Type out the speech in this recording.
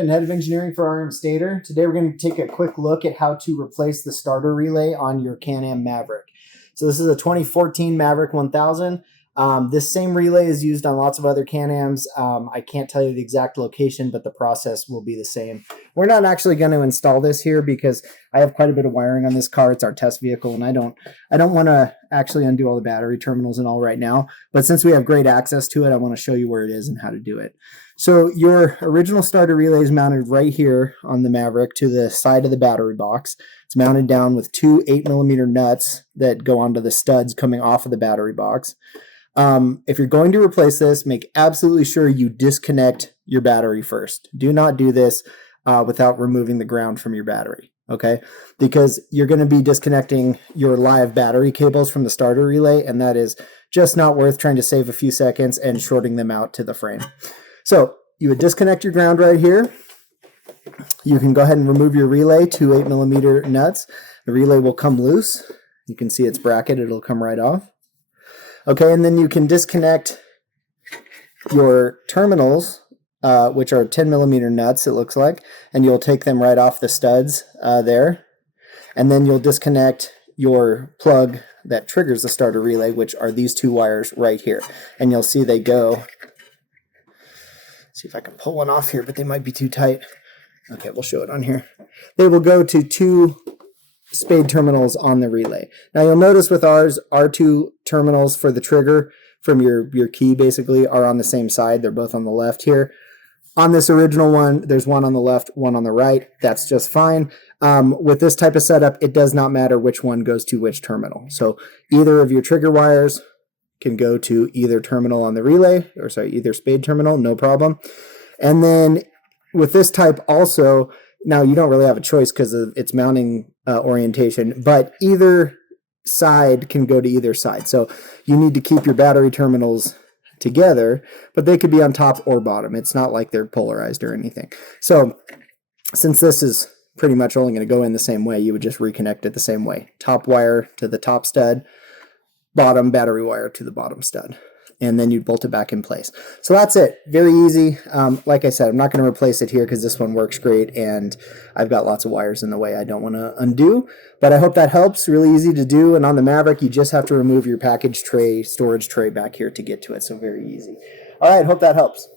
Kevin, Head of Engineering for RMSTATOR. Today we're going to take a quick look at how to replace the starter relay on your Can-Am Maverick. So this is a 2014 Maverick 1000. This same relay is used on lots of other Can-Ams. I can't tell you the exact location, but the process will be the same. We're not actually going to install this here because I have quite a bit of wiring on this car. It's our test vehicle, and I don't want to actually undo all the battery terminals and all right now. But since we have great access to it, I want to show you where it is and how to do it. So your original starter relay is mounted right here on the Maverick to the side of the battery box. It's mounted down with two 8mm nuts that go onto the studs coming off of the battery box. If you're going to replace this, make absolutely sure you disconnect your battery first. Do not do this without removing the ground from your battery, okay? Because you're going to be disconnecting your live battery cables from the starter relay, and that is just not worth trying to save a few seconds and shorting them out to the frame. So you would disconnect your ground right here. You can go ahead and remove your relay, two 8mm nuts. The relay will come loose. You can see its bracket, it'll come right off. Okay, and then you can disconnect your terminals, which are 10mm nuts, it looks like, and you'll take them right off the studs there. And then you'll disconnect your plug that triggers the starter relay, which are these two wires right here. And you'll see they go. See if I can pull one off here, but they might be too tight. Okay, we'll show it on here. They will go to two spade terminals on the relay. Now you'll notice with ours, our two terminals for the trigger from your key basically are on the same side. They're both on the left here. On this original one, there's one on the left, one on the right. That's just fine. With this type of setup, it does not matter which one goes to which terminal. So either of your trigger wires can go to either terminal on the relay, or sorry, either spade terminal, no problem. And then with this type also, now you don't really have a choice because of its mounting orientation, but either side can go to either side. So you need to keep your battery terminals together, but they could be on top or bottom. It's not like they're polarized or anything. So since this is pretty much only going to go in the same way, you would just reconnect it the same way. Top wire to the top stud, bottom battery wire to the bottom stud, and then you'd bolt it back in place. So that's it. Very easy. Like I said, I'm not going to replace it here because this one works great, and I've got lots of wires in the way I don't want to undo. But I hope that helps. Really easy to do. And on the Maverick, you just have to remove your package tray, storage tray back here to get to it. So very easy. All right, hope that helps.